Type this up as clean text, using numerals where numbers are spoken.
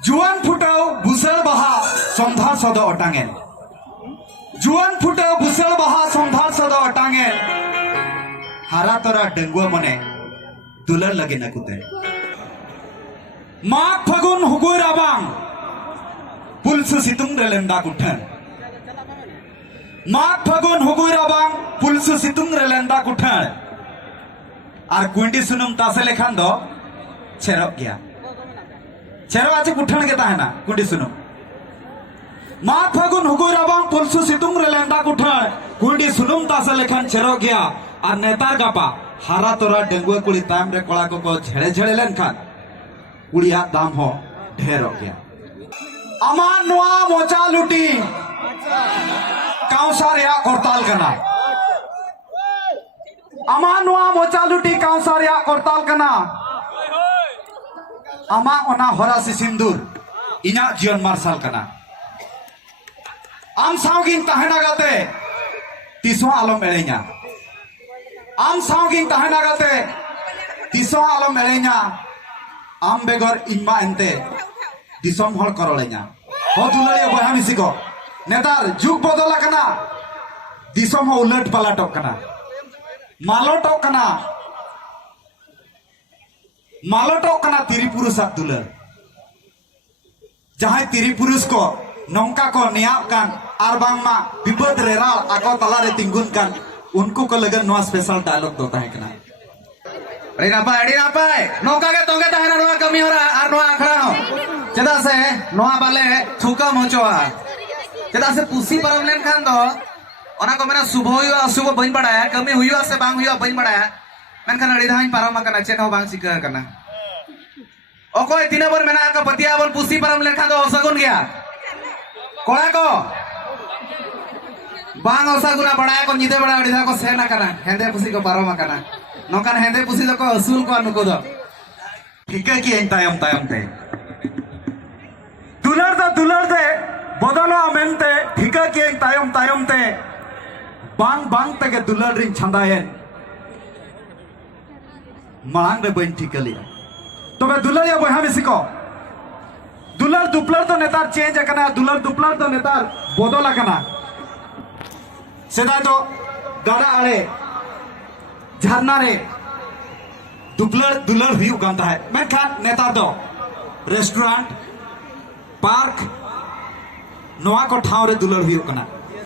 जुआन फुटाव बुसल बहा संधार सद अटांगेन जुआन फुटाव बुसल बहा संधार सद अटांगेन हारा तोरा डंगुआ मने दुलर लगे नकुते माघ फागुन हुगुर राबांग पुलसु सितुंग रेलेंदा कुठन माघ फागुन हुगुर राबांग पुलसु सितुंग रेलेंदा कुठन और कुंडी सुनुम तासे लेखान दो छेरो गया छेरो आचे कुठन के ताहेना कुंडी सुनुम माघ फागुन हुगुर राबांग पुलसु सितुंग रेलेंदा कुठन कुंडी सुनुम तासे लेखान छेरो गया और नेतार गापा हारा तोरा डेंगुआ कुड़ी ताम रे कोड़ा को झेड़े झेड़े लेन खान कुड़िया दाम हो ढेर हो गया अमान नुआ मोचा लुटी काउंसा रेया करताल कना अमान नुआ मोचा लुटी काउंसा रेया करताल कना अमा ओना हरा से सिंदूर इना जीवन मार्शल कना आम सावगिन ताहेना गाते तीसवा आलम एड़ेኛ आम सावगिन ताहेना गाते तीसवा आलम एड़ेኛ आम बेगर इनमा एंते दिसम हल करलेኛ हो दुलरिया बहा मिसी को नेतार जुग बदल कना दिसम हो उलट पलटक कना मालटक कना तिरी पुरुष दुलर जहां तिरी पुरुष को नौका को नियाब कान आर बांगमा विपद रे राल आको तला रे तिंगुन कान उनको को लगन नवा स्पेशल डायलॉग दो ताहे कना अड़ी नापाय नौका के तोगे ताहेना नवा कमी होरा आर नवा आखड़ा हो चेदा से नवा बाले थुका मोचोआ चेदा से पुसी परम लेन खान दो ओना को मेना शुभ हुआ अशुभ बइन बडाया कमी हुआ से बांग हुआ बइन बडाया मेनखान अड़ी धाइन पारम कना चेन हो बांग सिका कना ओकोय तीन बर मेना का पतिया बन पुसी परम लेन खान दो सगुन गया कोड़ा को बांग ओसागुना बडाया को निदे बडा अड़ी धा को सेना कना हेंदे पुसी को पारम कना नौकान हेंदे पुसी दो को असूल को अनुको दो ठीका की एन तायम तायम ते दुलर दे बदलो मेनते ठीका की एन तायम तायम ते बांग बांग तके दुलर रिंग छंदायन मांग रे बइन ठीकली तबे दुलर या बहा मिसिको दुलर दुपलर तो नेतार चेंज कना दुलर दुपलर तो नेतार बदल कना सेदा तो गाड़ा आड़े झरना रे दुपलर दुलर हुई उगाता है मैं खान नेता दो रेस्टोरेंट पार्क नवा को ठाव रे दुलर हुई कना